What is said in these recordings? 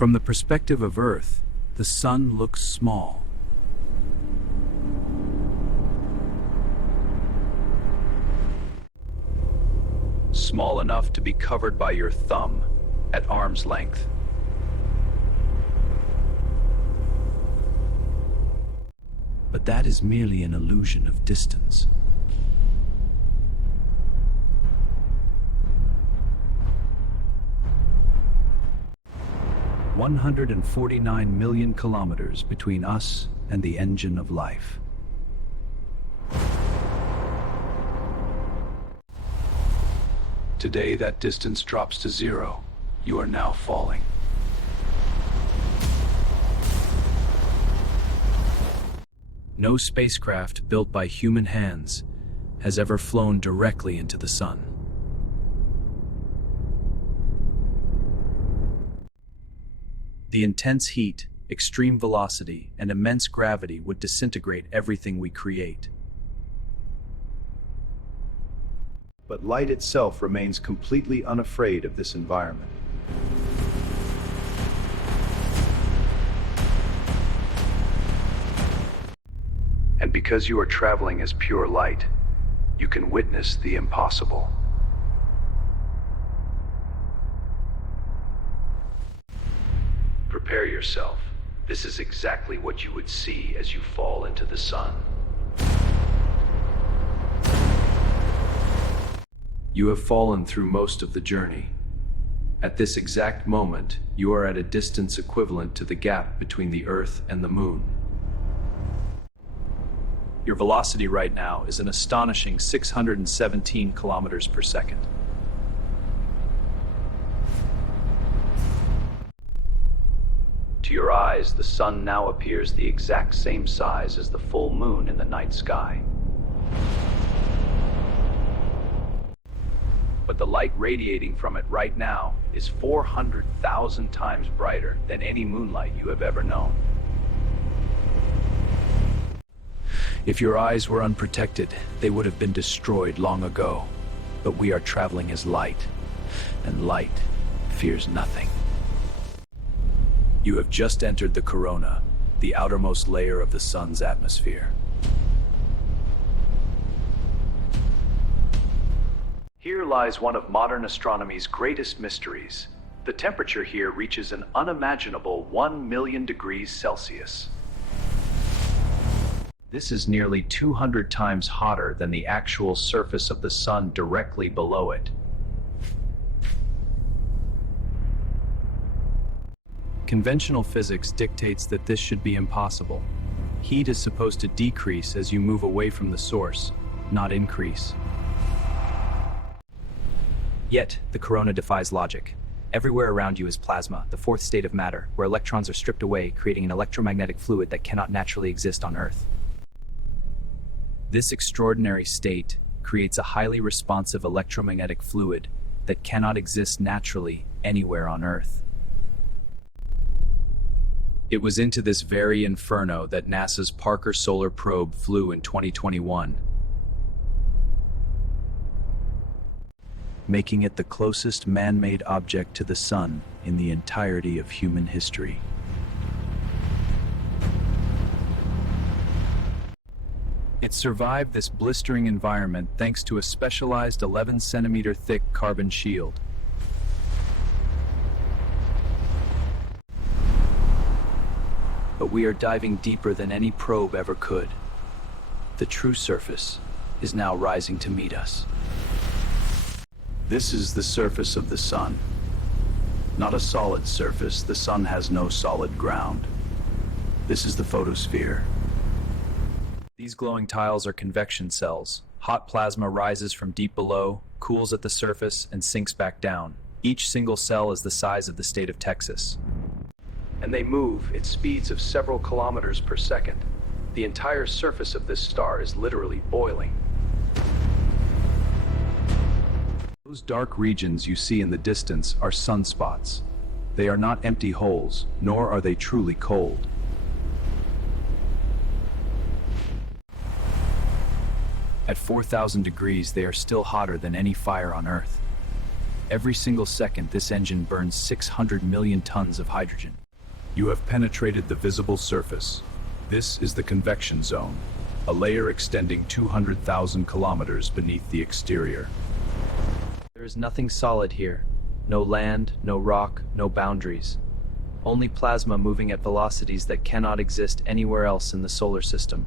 From the perspective of Earth, the Sun looks small. Small enough to be covered by your thumb at arm's length. But that is merely an illusion of distance. "149 million kilometers between us and the engine of life." Today, that distance drops to zero. You are now falling. No spacecraft built by human hands has ever flown directly into the sun. The intense heat, extreme velocity, and immense gravity would disintegrate everything we create. But light itself remains completely unafraid of this environment. And because you are traveling as pure light, you can witness the impossible. Prepare yourself. This is exactly what you would see as you fall into the sun. You have fallen through most of the journey. At this exact moment, you are at a distance equivalent to the gap between the Earth and the Moon. Your velocity right now is an astonishing 617 kilometers per second. To your eyes, the sun now appears the exact same size as the full moon in the night sky. But the light radiating from it right now is 400,000 times brighter than any moonlight you have ever known. If your eyes were unprotected, they would have been destroyed long ago. But we are traveling as light, and light fears nothing. You have just entered the corona, the outermost layer of the sun's atmosphere. Here lies one of modern astronomy's greatest mysteries. The temperature here reaches an unimaginable 1 million degrees Celsius. This is nearly 200 times hotter than the actual surface of the sun directly below it. Conventional physics dictates that this should be impossible. Heat is supposed to decrease as you move away from the source, not increase. Yet, the corona defies logic. Everywhere around you is plasma, the fourth state of matter, where electrons are stripped away, creating an electromagnetic fluid that cannot naturally exist on Earth. This extraordinary state creates a highly responsive electromagnetic fluid that cannot exist naturally anywhere on Earth. It was into this very inferno that NASA's Parker Solar Probe flew in 2021, making it the closest man-made object to the sun in the entirety of human history. It survived this blistering environment thanks to a specialized 11-centimeter thick carbon shield. But we are diving deeper than any probe ever could. The true surface is now rising to meet us. This is the surface of the sun. Not a solid surface, the sun has no solid ground. This is the photosphere. These glowing tiles are convection cells. Hot plasma rises from deep below, cools at the surface, and sinks back down. Each single cell is the size of the state of Texas. And they move at speeds of several kilometers per second. The entire surface of this star is literally boiling. Those dark regions you see in the distance are sunspots. They are not empty holes, nor are they truly cold. At 4,000 degrees, they are still hotter than any fire on Earth. Every single second, this engine burns 600 million tons of hydrogen. You have penetrated the visible surface. This is the convection zone, a layer extending 200,000 kilometers beneath the exterior. There is nothing solid here. No land, no rock, no boundaries. Only plasma moving at velocities that cannot exist anywhere else in the solar system.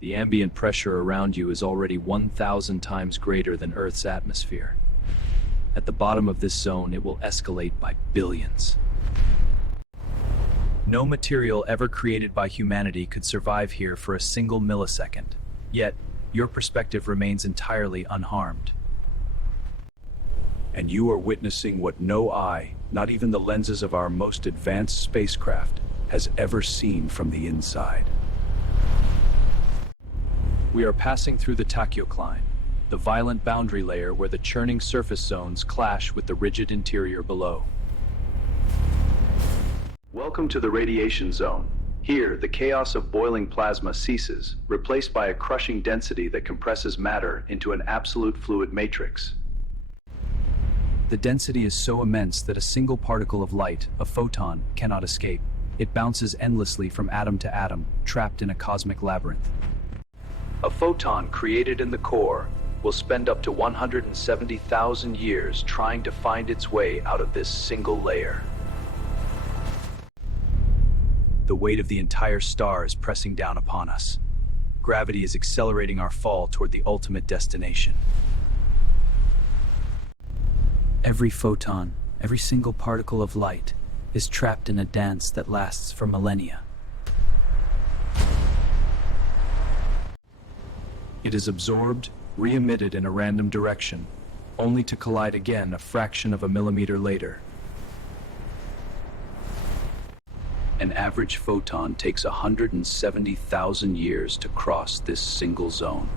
The ambient pressure around you is already 1,000 times greater than Earth's atmosphere. At the bottom of this zone, it will escalate by billions. No material ever created by humanity could survive here for a single millisecond. Yet, your perspective remains entirely unharmed. And you are witnessing what no eye, not even the lenses of our most advanced spacecraft, has ever seen from the inside. We are passing through the tachyocline, the violent boundary layer where the churning surface zones clash with the rigid interior below. Welcome to the radiation zone. Here, the chaos of boiling plasma ceases, replaced by a crushing density that compresses matter into an absolute fluid matrix. The density is so immense that a single particle of light, a photon, cannot escape. It bounces endlessly from atom to atom, trapped in a cosmic labyrinth. A photon created in the core will spend up to 170,000 years trying to find its way out of this single layer. The weight of the entire star is pressing down upon us. Gravity is accelerating our fall toward the ultimate destination. Every photon, every single particle of light, is trapped in a dance that lasts for millennia. It is absorbed, re-emitted in a random direction, only to collide again a fraction of a millimeter later. An average photon takes 170,000 years to cross this single zone.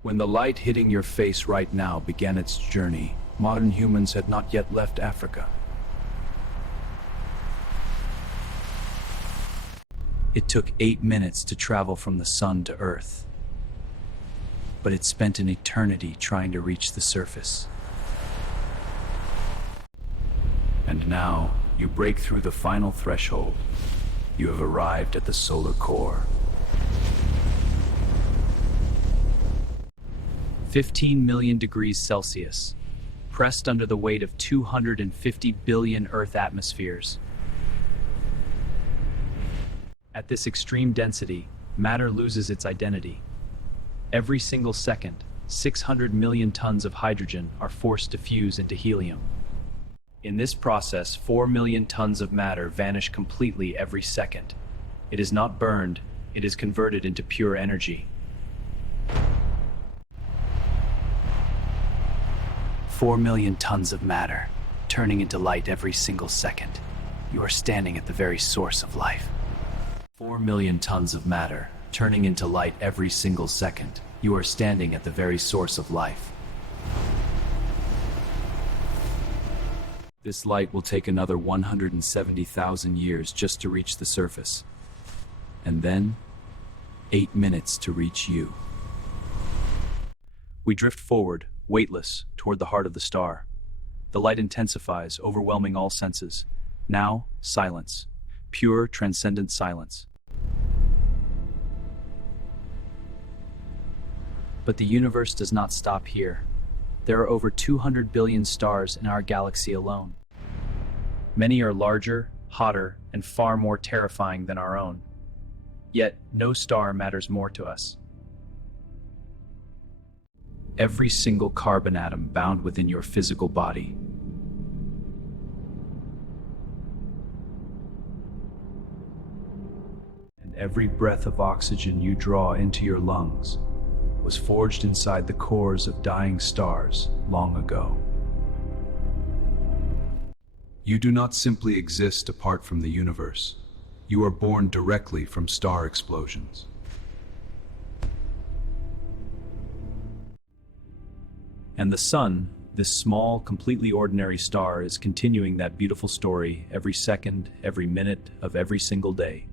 When the light hitting your face right now began its journey, modern humans had not yet left Africa. It took 8 minutes to travel from the sun to Earth, but it spent an eternity trying to reach the surface. And now, you break through the final threshold. You have arrived at the solar core. 15 million degrees Celsius, pressed under the weight of 250 billion Earth atmospheres. At this extreme density, matter loses its identity. Every single second, 600 million tons of hydrogen are forced to fuse into helium. In this process, 4 million tons of matter vanish completely every second. It is not burned, it is converted into pure energy. 4 million tons of matter, turning into light every single second. You are standing at the very source of life. 4 million tons of matter, turning into light every single second. You are standing at the very source of life. This light will take another 170,000 years just to reach the surface. And then, 8 minutes to reach you. We drift forward, weightless, toward the heart of the star. The light intensifies, overwhelming all senses. Now, silence. Pure, transcendent silence. But the universe does not stop here. There are over 200 billion stars in our galaxy alone. Many are larger, hotter, and far more terrifying than our own. Yet, no star matters more to us. Every single carbon atom bound within your physical body, and every breath of oxygen you draw into your lungs was forged inside the cores of dying stars long ago. You do not simply exist apart from the universe. You are born directly from star explosions. And the sun, this small, completely ordinary star, is continuing that beautiful story every second, every minute of every single day.